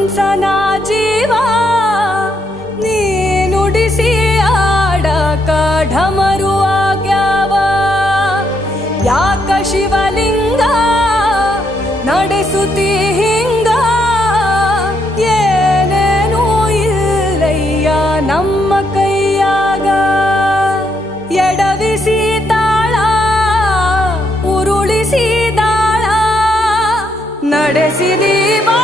ಹಂಸನ ಜೀವ ನೀ ನುಡಿಸಿ ಆಡಕ ಢಮರು ಆಗ್ಯಾವ ಯಾಕ ಶಿವಲಿಂಗ ನಡೆಸುತ್ತಿ ಹಿಂಗ ಏನೇನೂ ಇಲ್ಲಯ್ಯ ನಮ್ಮ ಕೈಯಾಗ ಎಡವಿಸಿ ತಾಳ ಉರುಳಿಸಿ ದಾಳ ನಡೆಸಿದಿ ಬಾ